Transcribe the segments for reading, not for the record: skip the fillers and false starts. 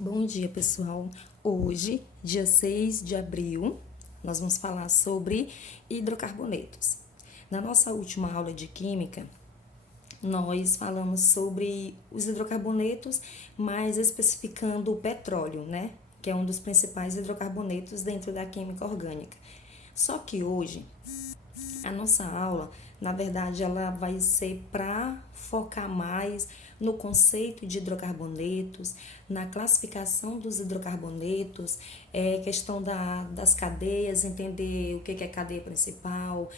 Bom dia, pessoal. Hoje, dia 6 de abril, nós vamos falar sobre hidrocarbonetos. Na nossa última aula de química, nós falamos sobre os hidrocarbonetos, mas especificando o petróleo, né? Que é um dos principais hidrocarbonetos dentro da química orgânica. Só que hoje, a nossa aula, na verdade, ela vai ser para focar mais no conceito de hidrocarbonetos, na classificação dos hidrocarbonetos, questão das cadeias, entender o que é cadeia principal,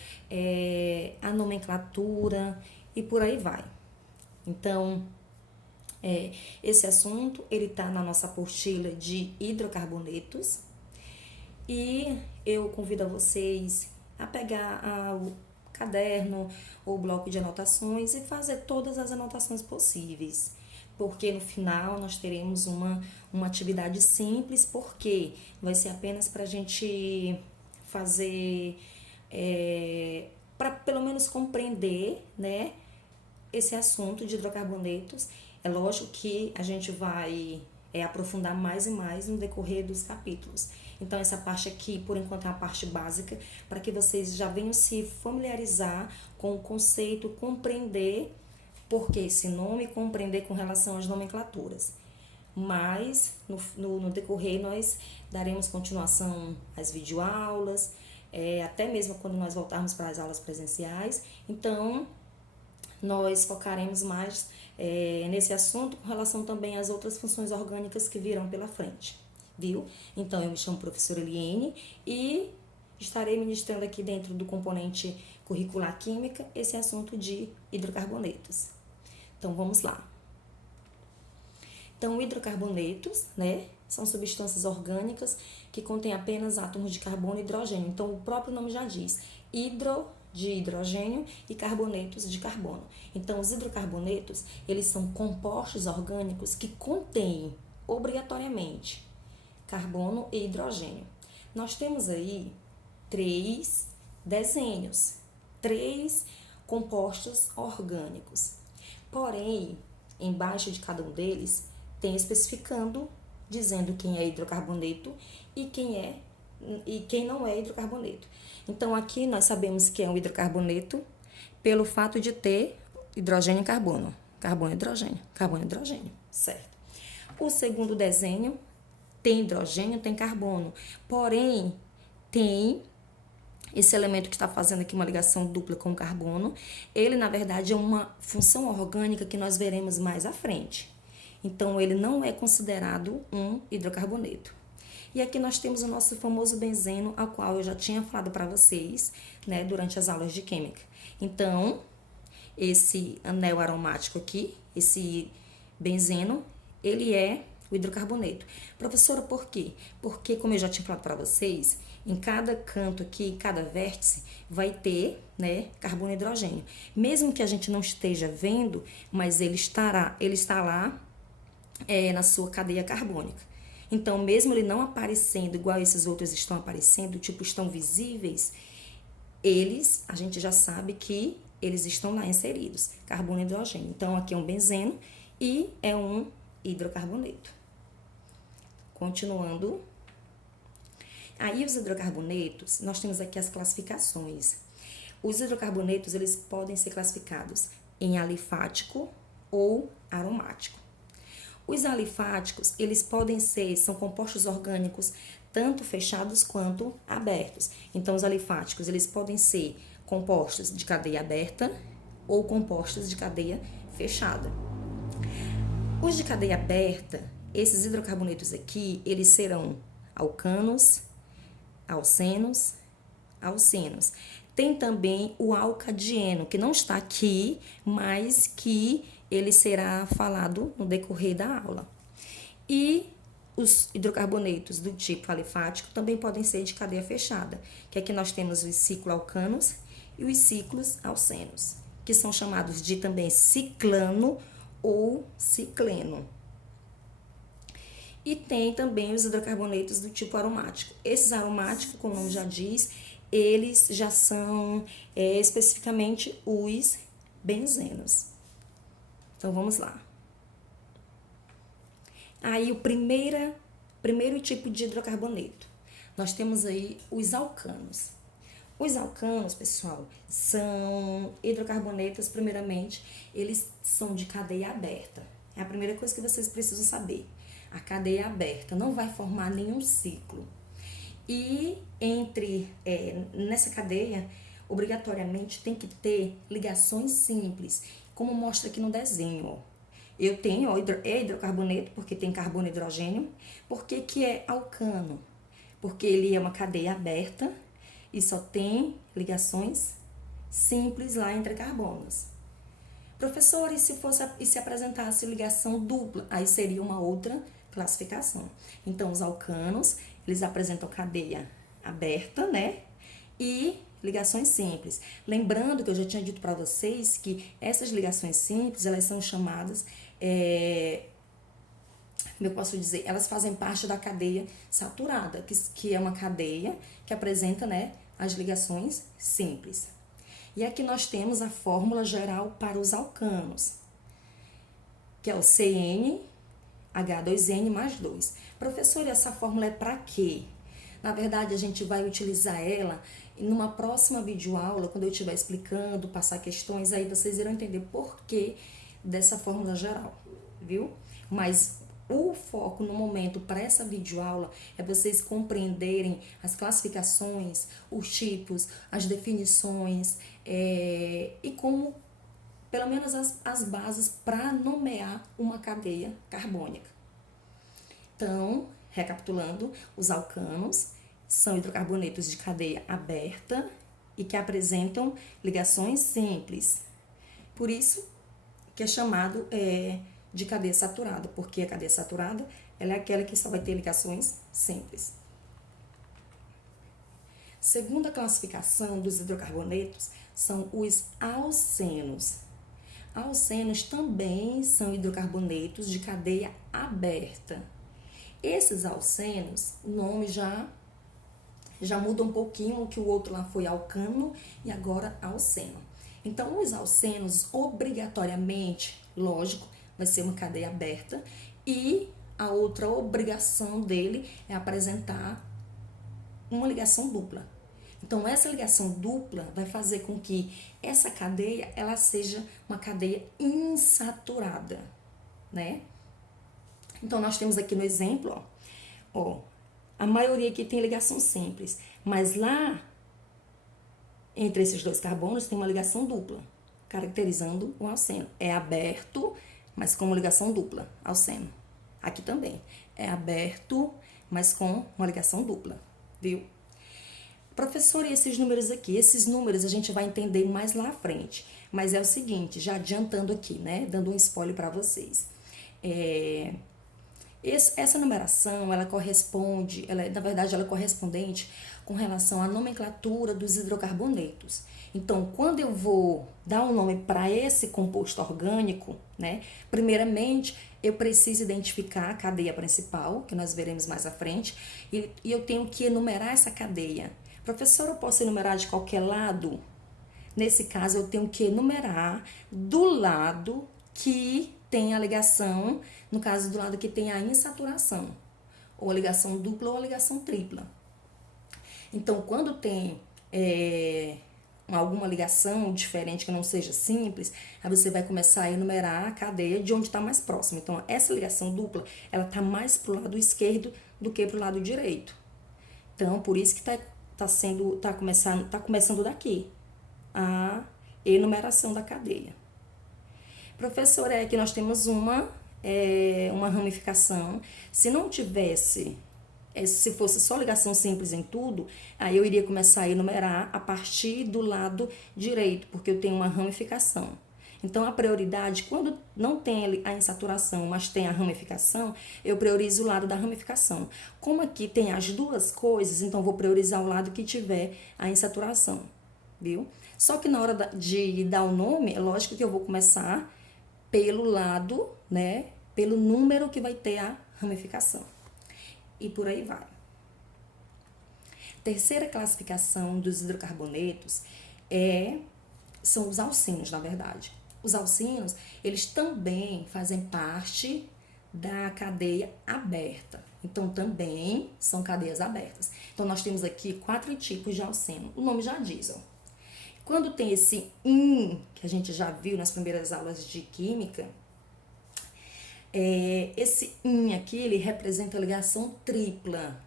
a nomenclatura e por aí vai. Então, esse assunto ele está na nossa apostila de hidrocarbonetos e eu convido a vocês a pegar o caderno ou bloco de anotações e fazer todas as anotações possíveis. Porque no final nós teremos uma atividade simples, porque vai ser apenas para a gente fazer, para pelo menos compreender, né, esse assunto de hidrocarbonetos. É lógico que a gente vai aprofundar mais e mais no decorrer dos capítulos. Então, essa parte aqui, por enquanto, é a parte básica, para que vocês já venham se familiarizar com o conceito, compreender por que esse nome, compreender com relação às nomenclaturas. Mas, no decorrer, nós daremos continuação às videoaulas, até mesmo quando nós voltarmos para as aulas presenciais. Então, nós focaremos mais nesse assunto com relação também às outras funções orgânicas que virão pela frente, viu? Então, eu me chamo professora Eliene e estarei ministrando aqui dentro do componente curricular química esse assunto de hidrocarbonetos. Então, vamos lá. Então, hidrocarbonetos, né, são substâncias orgânicas que contêm apenas átomos de carbono e hidrogênio. Então, o próprio nome já diz, de hidrogênio e carbonetos de carbono. Então, os hidrocarbonetos, eles são compostos orgânicos que contêm obrigatoriamente carbono e hidrogênio. Nós temos aí três desenhos, três compostos orgânicos. Porém, embaixo de cada um deles, tem especificando, dizendo quem é hidrocarboneto e quem não é hidrocarboneto. Então, aqui nós sabemos que é um hidrocarboneto pelo fato de ter hidrogênio e carbono. Carbono e hidrogênio, carbono e hidrogênio, certo. O segundo desenho tem hidrogênio, tem carbono, porém tem esse elemento que está fazendo aqui uma ligação dupla com o carbono. Ele, na verdade, é uma função orgânica que nós veremos mais à frente. Então, ele não é considerado um hidrocarboneto. E aqui nós temos o nosso famoso benzeno, ao qual eu já tinha falado para vocês, né, durante as aulas de química. Então, esse anel aromático aqui, esse benzeno, ele é o hidrocarboneto. Professora, por quê? Porque, como eu já tinha falado para vocês, em cada canto aqui, cada vértice, vai ter, né, carbono e hidrogênio. Mesmo que a gente não esteja vendo, mas ele está lá na sua cadeia carbônica. Então, mesmo ele não aparecendo igual esses outros estão aparecendo, tipo, estão visíveis, a gente já sabe que eles estão lá inseridos, carbono e hidrogênio. Então, aqui é um benzeno e é um hidrocarboneto. Continuando. Aí, os hidrocarbonetos, nós temos aqui as classificações. Os hidrocarbonetos, eles podem ser classificados em alifático ou aromático. Os alifáticos, eles são compostos orgânicos tanto fechados quanto abertos. Então, os alifáticos, eles podem ser compostos de cadeia aberta ou compostos de cadeia fechada. Os de cadeia aberta, esses hidrocarbonetos aqui, eles serão alcanos, alcenos, alcenos. Tem também o alcadieno, que não está aqui, mas que ele será falado no decorrer da aula. E os hidrocarbonetos do tipo alifático também podem ser de cadeia fechada, que aqui nós temos os cicloalcanos e os ciclos alcenos, que são chamados de também ciclano ou cicleno. E tem também os hidrocarbonetos do tipo aromático. Esses aromáticos, como o nome já diz, eles já são especificamente os benzenos. Então, vamos lá. Aí primeiro tipo de hidrocarboneto. Nós temos aí os alcanos. Os alcanos, pessoal, são hidrocarbonetos, primeiramente, eles são de cadeia aberta. É a primeira coisa que vocês precisam saber. A cadeia aberta não vai formar nenhum ciclo. E nessa cadeia, obrigatoriamente tem que ter ligações simples, como mostra aqui no desenho, ó. Eu tenho hidrocarboneto, porque tem carbono e hidrogênio. Por que é alcano? Porque ele é uma cadeia aberta e só tem ligações simples lá entre carbonos. Professor, e se apresentasse ligação dupla? Aí seria uma outra classificação. Então, os alcanos, eles apresentam cadeia aberta, né? E ligações simples. Lembrando que eu já tinha dito para vocês que essas ligações simples, elas são chamadas, como eu posso dizer, elas fazem parte da cadeia saturada, que é uma cadeia que apresenta, né, as ligações simples. E aqui nós temos a fórmula geral para os alcanos, que é o CnH2n mais 2. Professor, essa fórmula é para quê? Na verdade, a gente vai utilizar ela numa próxima videoaula, quando eu estiver explicando, passar questões, aí vocês irão entender por que dessa fórmula geral, viu? Mas o foco no momento para essa videoaula é vocês compreenderem as classificações, os tipos, as definições e como, pelo menos, as bases para nomear uma cadeia carbônica. Então, recapitulando, os alcanos são hidrocarbonetos de cadeia aberta e que apresentam ligações simples. Por isso que é chamado de cadeia saturada, porque a cadeia saturada ela é aquela que só vai ter ligações simples. Segunda classificação dos hidrocarbonetos são os alcenos. Alcenos também são hidrocarbonetos de cadeia aberta. Esses alcenos, o nome já muda um pouquinho, que o outro lá foi alcano e agora alceno. Então, os alcenos, obrigatoriamente, lógico, vai ser uma cadeia aberta e a outra obrigação dele é apresentar uma ligação dupla. Então, essa ligação dupla vai fazer com que essa cadeia, ela seja uma cadeia insaturada, né? Então, nós temos aqui no exemplo, ó, a maioria aqui tem ligação simples, mas lá, entre esses dois carbonos, tem uma ligação dupla, caracterizando o alceno. É aberto, mas com uma ligação dupla, alceno. Aqui também, é aberto, mas com uma ligação dupla, viu? Professor, e esses números aqui? Esses números a gente vai entender mais lá à frente, mas é o seguinte, já adiantando aqui, né, dando um spoiler para vocês. Essa numeração, ela corresponde, na verdade, ela é correspondente com relação à nomenclatura dos hidrocarbonetos. Então, quando eu vou dar um nome para esse composto orgânico, né, primeiramente, eu preciso identificar a cadeia principal, que nós veremos mais à frente, e eu tenho que enumerar essa cadeia. Professor, eu posso enumerar de qualquer lado? Nesse caso, eu tenho que enumerar do lado que tem a ligação, no caso do lado que tem a insaturação, ou a ligação dupla ou a ligação tripla. Então, quando tem alguma ligação diferente que não seja simples, aí você vai começar a enumerar a cadeia de onde está mais próximo. Então, essa ligação dupla, ela está mais para o lado esquerdo do que para o lado direito. Então, por isso que tá começando daqui a enumeração da cadeia. Professor, aqui nós temos uma ramificação. Se não tivesse, se fosse só ligação simples em tudo, aí eu iria começar a enumerar a partir do lado direito, porque eu tenho uma ramificação. Então, a prioridade, quando não tem a insaturação, mas tem a ramificação, eu priorizo o lado da ramificação. Como aqui tem as duas coisas, então vou priorizar o lado que tiver a insaturação, viu? Só que na hora de dar o nome, é lógico que eu vou começar pelo lado, né, pelo número que vai ter a ramificação. E por aí vai. Terceira classificação dos hidrocarbonetos são os alcenos, na verdade. Os alcenos, eles também fazem parte da cadeia aberta. Então, também são cadeias abertas. Então, nós temos aqui 4 tipos de alceno. O nome já diz, ó. Quando tem esse in, que a gente já viu nas primeiras aulas de química, esse in aqui, ele representa a ligação tripla.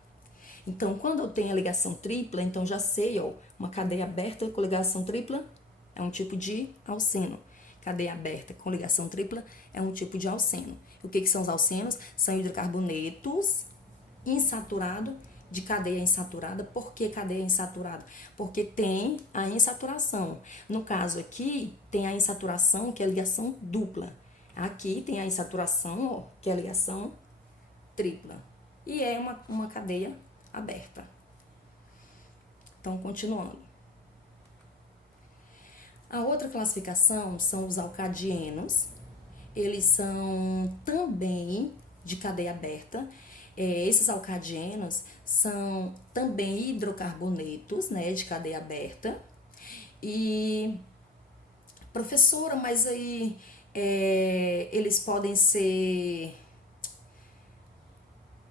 Então, quando eu tenho a ligação tripla, então já sei, ó, uma cadeia aberta com ligação tripla é um tipo de alceno. Cadeia aberta com ligação tripla é um tipo de alceno. O que são os alcenos? São hidrocarbonetos insaturados de cadeia insaturada. Por que cadeia insaturada? Porque tem a insaturação. No caso aqui, tem a insaturação, que é a ligação dupla. Aqui tem a insaturação, ó, que é a ligação tripla. E é uma cadeia aberta. Então, continuando. A outra classificação são os alcadienos. Eles são também de cadeia aberta. Esses alcadienos são também hidrocarbonetos, né, de cadeia aberta. E, professora, mas aí eles podem ser,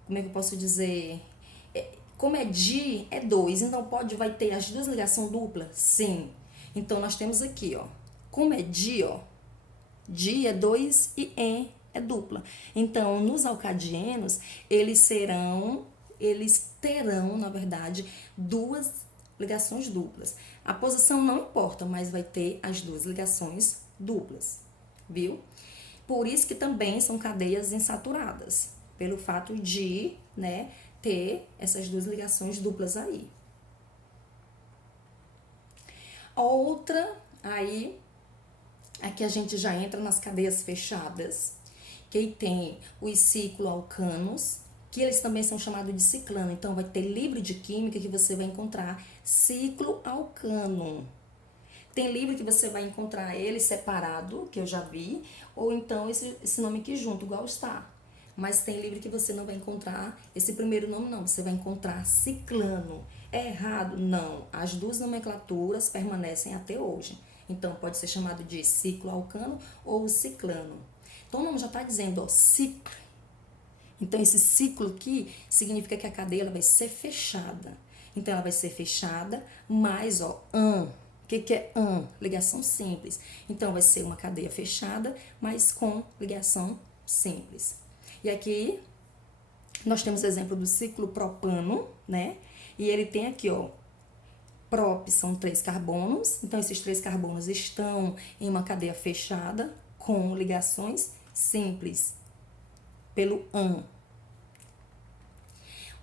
como é que eu posso dizer? Como é di, é 2, então vai ter as duas ligações duplas? Sim. Então, nós temos aqui, ó, como é di, ó, di é 2 e en é dupla. Então, nos alcadienos, eles terão, na verdade, duas ligações duplas. A posição não importa, mas vai ter as duas ligações duplas, viu? Por isso que também são cadeias insaturadas, pelo fato de, né, ter essas duas ligações duplas aí. Outra, aí, aqui a gente já entra nas cadeias fechadas, que tem os cicloalcanos, que eles também são chamados de ciclano. Então, vai ter livro de química que você vai encontrar cicloalcano. Tem livro que você vai encontrar ele separado, que eu já vi, ou então esse nome aqui junto, igual está. Mas tem livro que você não vai encontrar esse primeiro nome, não. Você vai encontrar ciclano. É errado? Não. As duas nomenclaturas permanecem até hoje. Então, pode ser chamado de cicloalcano ou ciclano. Então, o nome já está dizendo, ó, ciclo. Então, esse ciclo aqui significa que a cadeia ela vai ser fechada. Então, ela vai ser fechada, mais, ó, O que é an? Ligação simples. Então, vai ser uma cadeia fechada, mas com ligação simples. E aqui, nós temos exemplo do ciclo propano, né? E ele tem aqui, ó, prop são 3 carbonos. Então, esses 3 carbonos estão em uma cadeia fechada com ligações simples pelo an.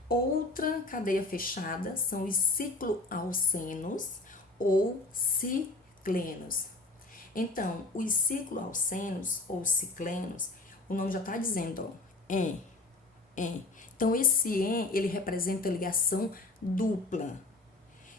Outra cadeia fechada são os cicloalcenos ou ciclenos. Então, os cicloalcenos ou ciclenos, o nome já está dizendo, ó, en. Então, esse en, ele representa ligação dupla.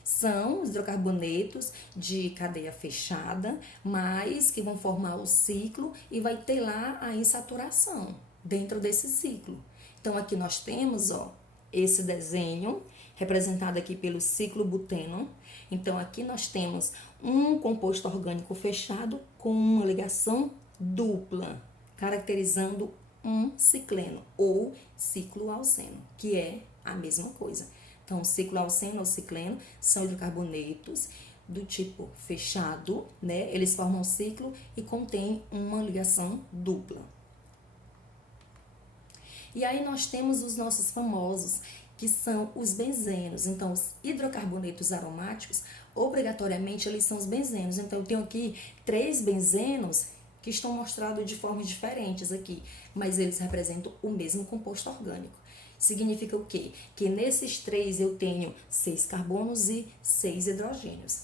São os hidrocarbonetos de cadeia fechada, mas que vão formar o ciclo e vai ter lá a insaturação dentro desse ciclo. Então, aqui nós temos, ó, esse desenho representado aqui pelo ciclo buteno. Então, aqui nós temos um composto orgânico fechado com uma ligação dupla, caracterizando um cicleno ou cicloalceno, que é a mesma coisa. Então, cicloalceno ou cicleno são hidrocarbonetos do tipo fechado, né? Eles formam um ciclo e contêm uma ligação dupla. E aí nós temos os nossos famosos, que são os benzenos. Então, os hidrocarbonetos aromáticos, obrigatoriamente, eles são os benzenos. Então, eu tenho aqui 3 benzenos que estão mostrados de formas diferentes aqui, mas eles representam o mesmo composto orgânico. Significa o quê? Que nesses 3 eu tenho 6 carbonos e 6 hidrogênios.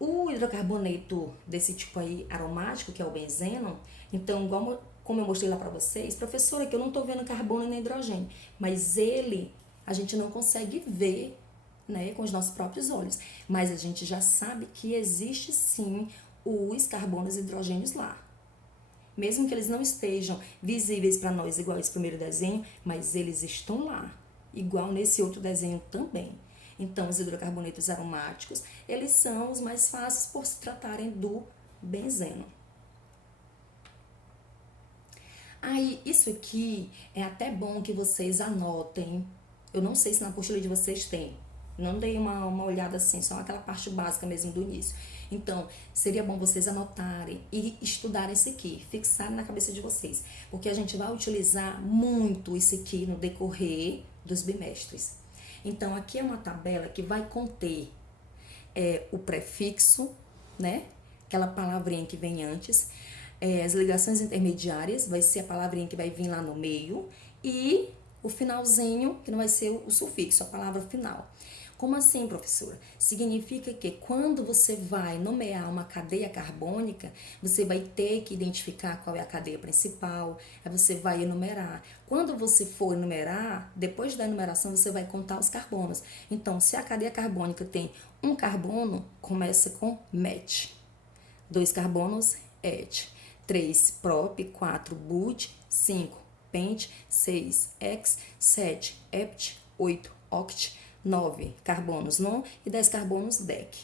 O hidrocarboneto desse tipo aí aromático, que é o benzeno, então, como eu mostrei lá para vocês, professora, que eu não estou vendo carbono nem hidrogênio, mas ele a gente não consegue ver, né, com os nossos próprios olhos, mas a gente já sabe que existe sim os carbonos e hidrogênios lá. Mesmo que eles não estejam visíveis para nós igual esse primeiro desenho, mas eles estão lá, igual nesse outro desenho também. Então, os hidrocarbonetos aromáticos, eles são os mais fáceis por se tratarem do benzeno. Aí, isso aqui é até bom que vocês anotem. Eu não sei se na apostila de vocês tem. Não dei uma olhada assim, só aquela parte básica mesmo do início. Então, seria bom vocês anotarem e estudarem isso aqui, fixarem na cabeça de vocês. Porque a gente vai utilizar muito isso aqui no decorrer dos bimestres. Então, aqui é uma tabela que vai conter o prefixo, né? Aquela palavrinha que vem antes. As ligações intermediárias, vai ser a palavrinha que vai vir lá no meio. E o finalzinho, que não vai ser o sufixo, a palavra final. Como assim, professora? Significa que quando você vai nomear uma cadeia carbônica, você vai ter que identificar qual é a cadeia principal, aí você vai enumerar. Quando você for enumerar, depois da enumeração, você vai contar os carbonos. Então, se a cadeia carbônica tem um carbono, começa com met. 2 carbonos, et. 3 prop, 4 but, 5 pent, 6 ex, 7 hept, 8 oct, 9 carbonos non e 10 carbonos dec.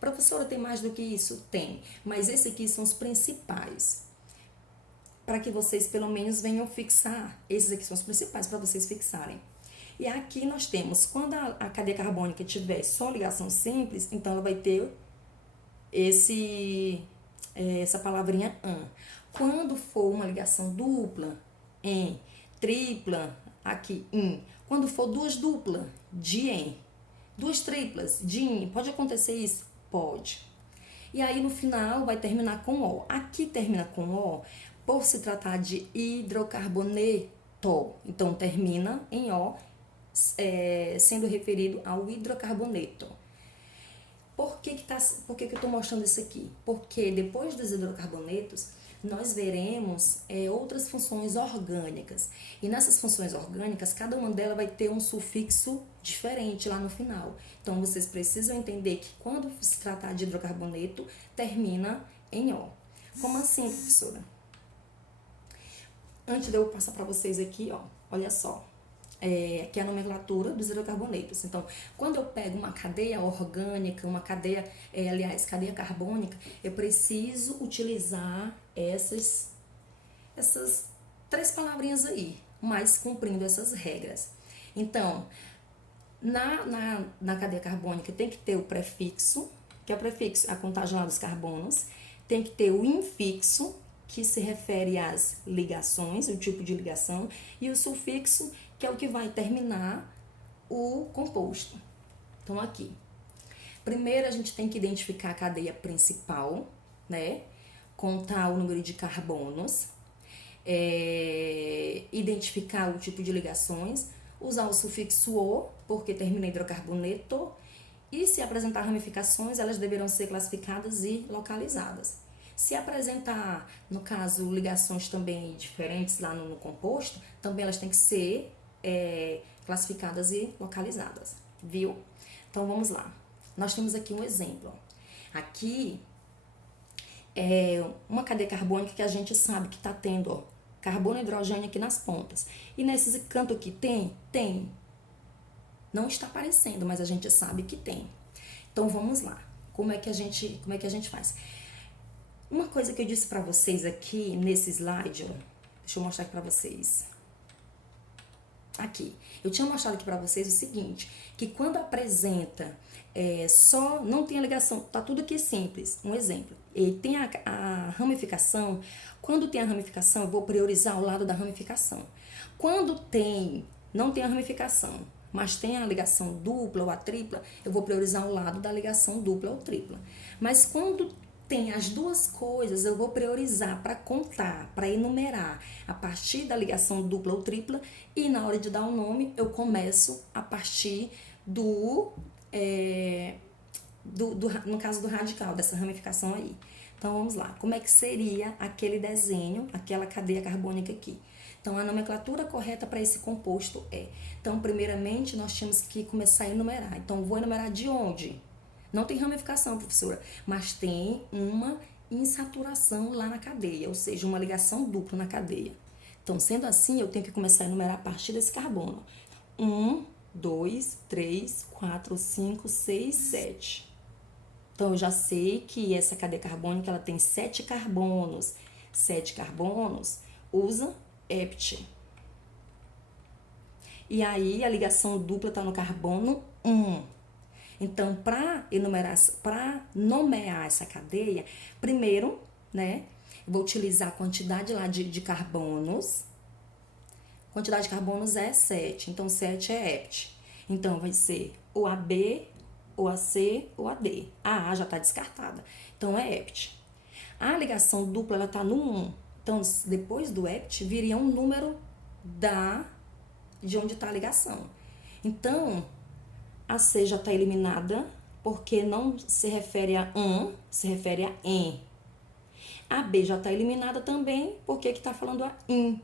Professora, tem mais do que isso? Tem, mas esses aqui são os principais. Para que vocês pelo menos venham fixar, esses aqui são os principais para vocês fixarem. E aqui nós temos, quando a cadeia carbônica tiver só ligação simples, então ela vai ter essa palavrinha an. Quando for uma ligação dupla, em, tripla, aqui, in. Quando for duas duplas, dien. Duas triplas, din. Pode acontecer isso? Pode. E aí no final vai terminar com O. Aqui termina com O por se tratar de hidrocarboneto. Então termina em O, sendo referido ao hidrocarboneto. Por que eu estou mostrando isso aqui? Porque depois dos hidrocarbonetos, nós veremos outras funções orgânicas. E nessas funções orgânicas, cada uma delas vai ter um sufixo diferente lá no final. Então, vocês precisam entender que quando se tratar de hidrocarboneto, termina em O. Como assim, professora? Antes de eu passar para vocês aqui, ó, olha só. Que é a nomenclatura dos hidrocarbonetos. Então, quando eu pego uma cadeia orgânica, uma cadeia, cadeia carbônica, eu preciso utilizar essas 3 palavrinhas aí, mas cumprindo essas regras. Então, na cadeia carbônica tem que ter o prefixo, que é o prefixo, a contagem lá dos carbonos, tem que ter o infixo, que se refere às ligações, o tipo de ligação, e o sufixo, que é o que vai terminar o composto. Então, aqui. Primeiro, a gente tem que identificar a cadeia principal, né? Contar o número de carbonos, identificar o tipo de ligações, usar o sufixo O, porque termina em hidrocarboneto, e se apresentar ramificações, elas deverão ser classificadas e localizadas. Se apresentar, no caso, ligações também diferentes lá no composto, também elas têm que ser classificadas e localizadas, viu? Então, vamos lá. Nós temos aqui um exemplo. Aqui é uma cadeia carbônica que a gente sabe que está tendo, ó, carbono e hidrogênio aqui nas pontas. E nesse canto aqui tem? Tem. Não está aparecendo, mas a gente sabe que tem. Então, vamos lá. Como é que a gente faz? Uma coisa que eu disse para vocês aqui nesse slide, ó, deixa eu mostrar aqui para vocês. Aqui, eu tinha mostrado aqui para vocês o seguinte, que quando apresenta só, não tem a ligação, tá tudo aqui simples, um exemplo. E tem a ramificação, quando tem a ramificação, eu vou priorizar o lado da ramificação. Quando não tem a ramificação, mas tem a ligação dupla ou a tripla, eu vou priorizar o lado da ligação dupla ou tripla. Mas quando tem as duas coisas, eu vou priorizar para contar, para enumerar a partir da ligação dupla ou tripla, e na hora de dar o nome, eu começo a partir no caso do radical, dessa ramificação aí. Então, vamos lá. Como é que seria aquele desenho, aquela cadeia carbônica aqui? Então, a nomenclatura correta para esse composto é... Então, primeiramente, nós tínhamos que começar a enumerar. Então, vou enumerar de onde? Não tem ramificação, professora, mas tem uma insaturação lá na cadeia, ou seja, uma ligação dupla na cadeia. Então, sendo assim, eu tenho que começar a enumerar a partir desse carbono. 1, 2, 3, 4, 5, 6, 7. Então, eu já sei que essa cadeia carbônica ela tem 7 carbonos. 7 carbonos, usa ept. E aí, a ligação dupla está no carbono 1. Então, para nomear essa cadeia, primeiro, né, eu vou utilizar a quantidade lá de carbonos. A quantidade de carbonos é 7, então 7 é ept. Então, vai ser o AB, o AC, o AD. A já está descartada, então é ept. A ligação dupla, ela está no 1. Então, depois do ept, viria um número de onde está a ligação. Então, a C já está eliminada, porque não se refere a se refere a em. A B já está eliminada também, porque está falando a in.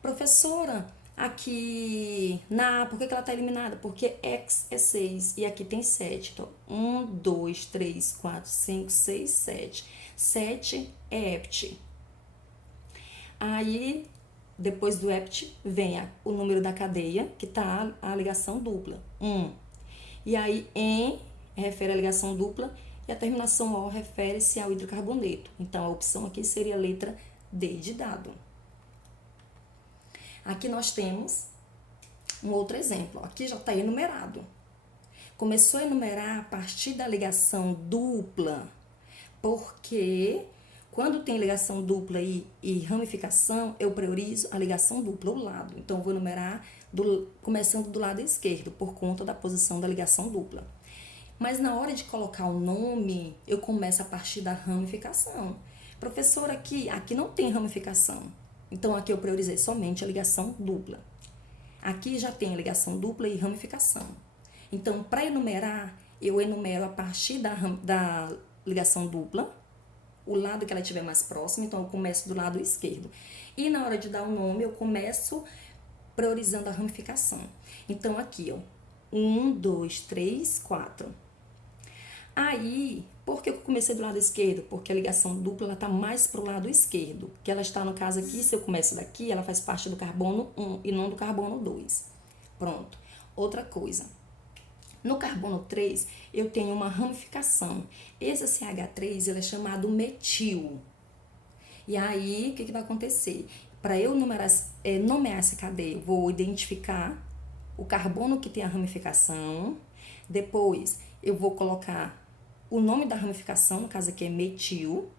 Professora, aqui na A, por que ela está eliminada? Porque X é 6 e aqui tem 7. Então, 1, 2, 3, 4, 5, 6, 7. 7 é ept. Aí, depois do ept, vem o número da cadeia, que está a ligação dupla, 1. E aí, em refere à ligação dupla e a terminação O refere-se ao hidrocarboneto. Então, a opção aqui seria a letra D de dado. Aqui nós temos um outro exemplo. Aqui já está enumerado. Começou a enumerar a partir da ligação dupla, porque quando tem ligação dupla e ramificação, eu priorizo a ligação dupla, o lado. Então, eu vou enumerar começando do lado esquerdo, por conta da posição da ligação dupla. Mas na hora de colocar o nome, eu começo a partir da ramificação. Professora, aqui não tem ramificação. Então, aqui eu priorizei somente a ligação dupla. Aqui já tem a ligação dupla e ramificação. Então, para enumerar, eu enumero a partir da ligação dupla, o lado que ela estiver mais próximo, então eu começo do lado esquerdo. E na hora de dar o nome, eu começo priorizando a ramificação. Então, aqui, ó, 1, 2, 3, 4. Aí, por que eu comecei do lado esquerdo? Porque a ligação dupla ela está mais para o lado esquerdo. Que ela está, no caso aqui, se eu começo daqui, ela faz parte do carbono 1 e não do carbono 2. Pronto. Outra coisa. No carbono 3, eu tenho uma ramificação. Esse CH3 ele é chamado metil. E aí, o que vai acontecer? Para eu nomear essa cadeia, eu vou identificar o carbono que tem a ramificação. Depois, eu vou colocar o nome da ramificação, no caso aqui é metil.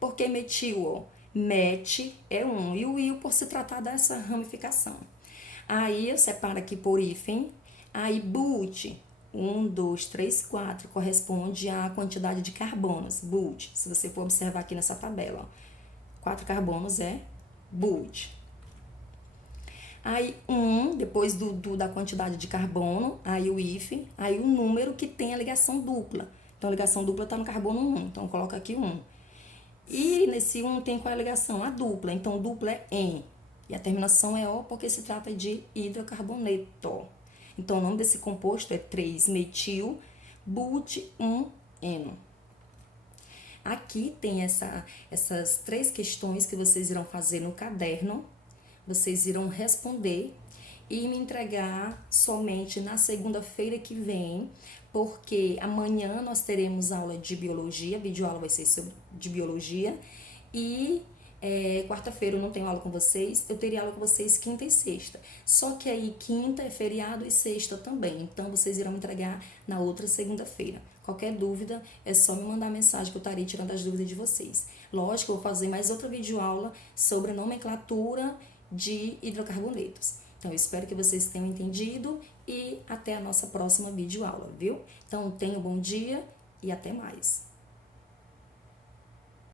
Porque metil, ó, met é 1 e o il por se tratar dessa ramificação. Aí eu separo aqui por hífen. Aí but, 1, 2, 3, 4, corresponde à quantidade de carbonos, but. Se você for observar aqui nessa tabela, ó, 4 carbonos é but. Aí, depois da quantidade de carbono, aí o hífen, aí o número que tem a ligação dupla. Então, a ligação dupla está no carbono 1, então coloca aqui 1. E nesse 1 tem qual é a ligação? A dupla, então dupla é em. E a terminação é O porque se trata de hidrocarboneto. Então, o nome desse composto é 3-metil but-1-eno. Aqui tem essas 3 questões que vocês irão fazer no caderno. Vocês irão responder e me entregar somente na segunda-feira que vem, porque amanhã nós teremos aula de biologia, a videoaula vai ser de biologia, e quarta-feira eu não tenho aula com vocês, eu teria aula com vocês quinta e sexta. Só que aí quinta é feriado e sexta também, então vocês irão me entregar na outra segunda-feira. Qualquer dúvida é só me mandar mensagem que eu estarei tirando as dúvidas de vocês. Lógico, eu vou fazer mais outra videoaula sobre a nomenclatura de hidrocarbonetos. Então, eu espero que vocês tenham entendido e até a nossa próxima videoaula, viu? Então, tenham um bom dia e até mais.